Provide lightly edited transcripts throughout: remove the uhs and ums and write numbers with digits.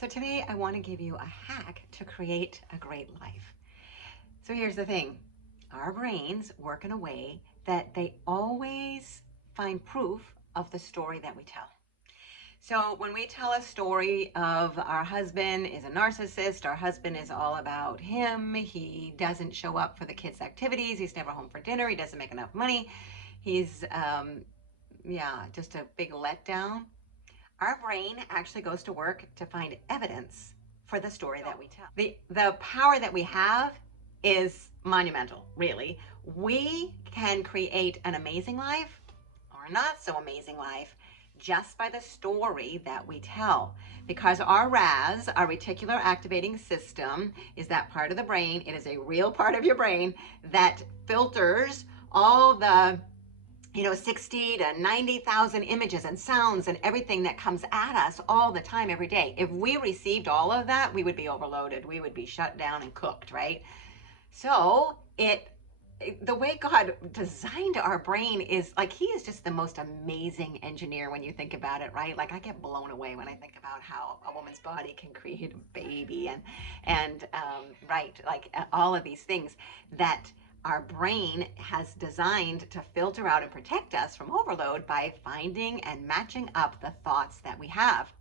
So today I want to give you a hack to create a great life. So here's the thing. Our brains work in a way that they always find proof of the story that we tell. So when we tell a story of our husband is a narcissist, our husband is all about him, he doesn't show up for the kids' activities, he's never home for dinner, he doesn't make enough money, he's, just a big letdown. Our brain actually goes to work to find evidence for the story that we tell. The power that we have is monumental, really. We can create an amazing life or a not so amazing life just by the story that we tell. Because our RAS, our reticular activating system, is that part of the brain. It is a real part of your brain that filters all the 60 to 90,000 images and sounds and everything that comes at us all the time, every day. If we received all of that, we would be overloaded. We would be shut down and cooked, right? So the way God designed our brain is like, he is just the most amazing engineer when you think about it, right? Like, I get blown away when I think about how a woman's body can create a baby right, like all of these things that our brain has designed to filter out and protect us from overload by finding and matching up the thoughts that we have.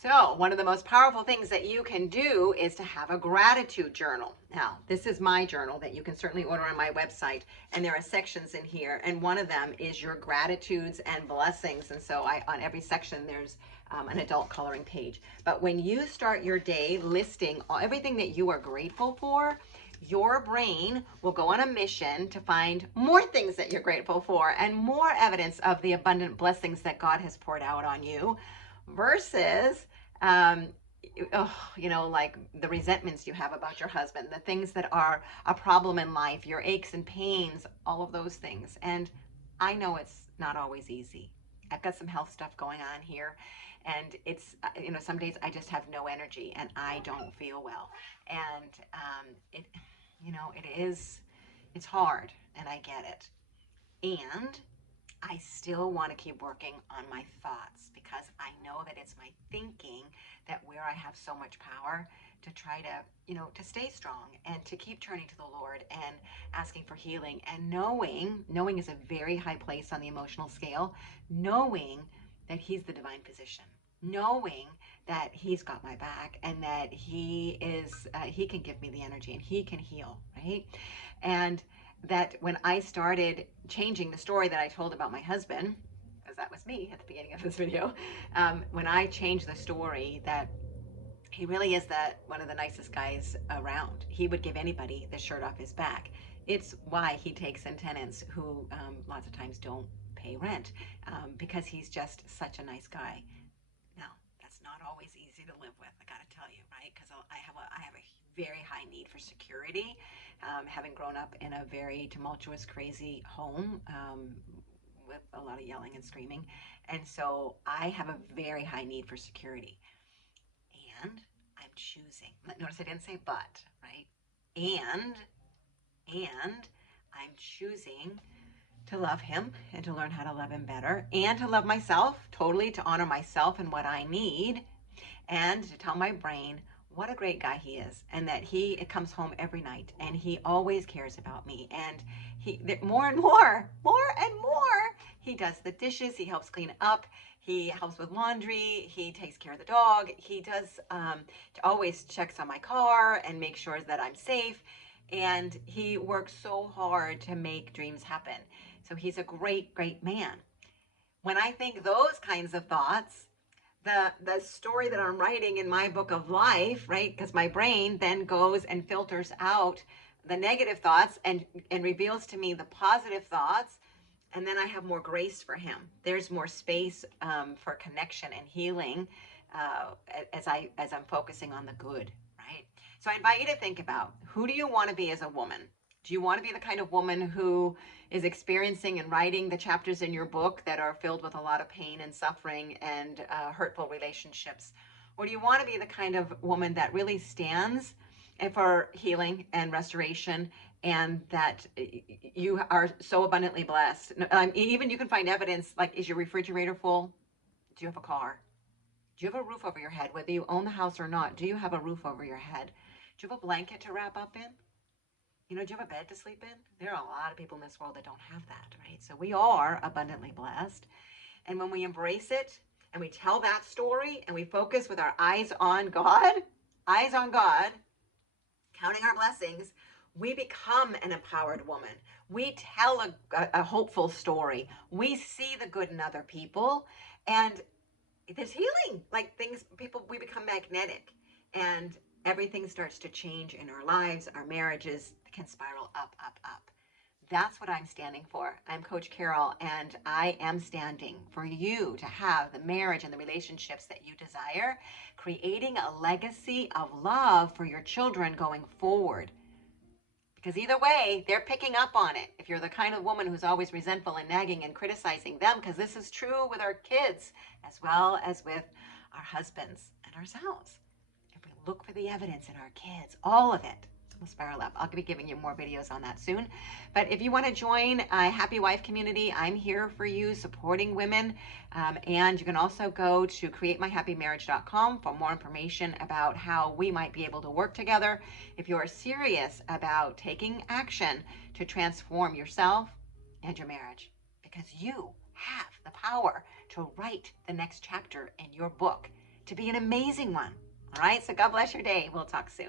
So one of the most powerful things that you can do is to have a gratitude journal. Now, this is my journal that you can certainly order on my website, and there are sections in here, and one of them is your gratitudes and blessings. And so on every section, there's an adult coloring page. But when you start your day listing everything that you are grateful for, your brain will go on a mission to find more things that you're grateful for and more evidence of the abundant blessings that God has poured out on you versus um, like the resentments you have about your husband, the things that are a problem in life, your aches and pains, all of those things. And I know it's not always easy. I've got some health stuff going on here, and it's, some days I just have no energy and I don't feel well. And it's hard, and I get it. And I still want to keep working on my thoughts because I know that it's my thinking that where I have so much power to try to stay strong and to keep turning to the Lord and asking for healing and knowing is a very high place on the emotional scale, knowing that he's the divine physician, knowing that he's got my back and that he can give me the energy and he can heal, right? And that when I started changing the story that I told about my husband, because that was me at the beginning of this video, when I changed the story that he really is one of the nicest guys around. He would give anybody the shirt off his back. It's why he takes in tenants who lots of times don't pay rent, because he's just such a nice guy. Now, that's not always easy to live with, I gotta tell you, right? Because I have a very high need for security, having grown up in a very tumultuous, crazy home, with a lot of yelling and screaming. And so I have a very high need for security. And I'm choosing. Notice I didn't say but, right? And I'm choosing to love him and to learn how to love him better and to love myself, totally to honor myself and what I need, and to tell my brain what a great guy he is and that he comes home every night and he always cares about me, and he more and more he does the dishes, he helps clean up, he helps with laundry, he takes care of the dog, he does always checks on my car and makes sure that I'm safe, and he works so hard to make dreams happen. So he's a great man. When I think those kinds of thoughts, the story that I'm writing in my book of life, right? Because my brain then goes and filters out the negative thoughts and reveals to me the positive thoughts, and then I have more grace for him. There's more space for connection and healing as I'm focusing on the good, right? So I invite you to think about, who do you want to be as a woman? Do you want to be the kind of woman who is experiencing and writing the chapters in your book that are filled with a lot of pain and suffering and hurtful relationships? Or do you want to be the kind of woman that really stands for healing and restoration, and that you are so abundantly blessed? Even you can find evidence, like, is your refrigerator full? Do you have a car? Do you have a roof over your head? Whether you own the house or not, do you have a roof over your head? Do you have a blanket to wrap up in? You know, do you have a bed to sleep in? There are a lot of people in this world that don't have that, right? So we are abundantly blessed. And when we embrace it and we tell that story and we focus with our eyes on God, counting our blessings, we become an empowered woman. We tell a hopeful story. We see the good in other people, and there's healing. Like things, people, we become magnetic, and everything starts to change in our lives. Our marriages can spiral up, up, up. That's what I'm standing for. I'm Coach Carol, and I am standing for you to have the marriage and the relationships that you desire, creating a legacy of love for your children going forward. Because either way, they're picking up on it. If you're the kind of woman who's always resentful and nagging and criticizing them, because this is true with our kids as well as with our husbands and ourselves. If we look for the evidence in our kids, all of it will spiral up. I'll be giving you more videos on that soon. But if you want to join a Happy Wife community, I'm here for you, supporting women. And you can also go to createmyhappymarriage.com for more information about how we might be able to work together if you are serious about taking action to transform yourself and your marriage. Because you have the power to write the next chapter in your book, to be an amazing one. All right, so God bless your day. We'll talk soon.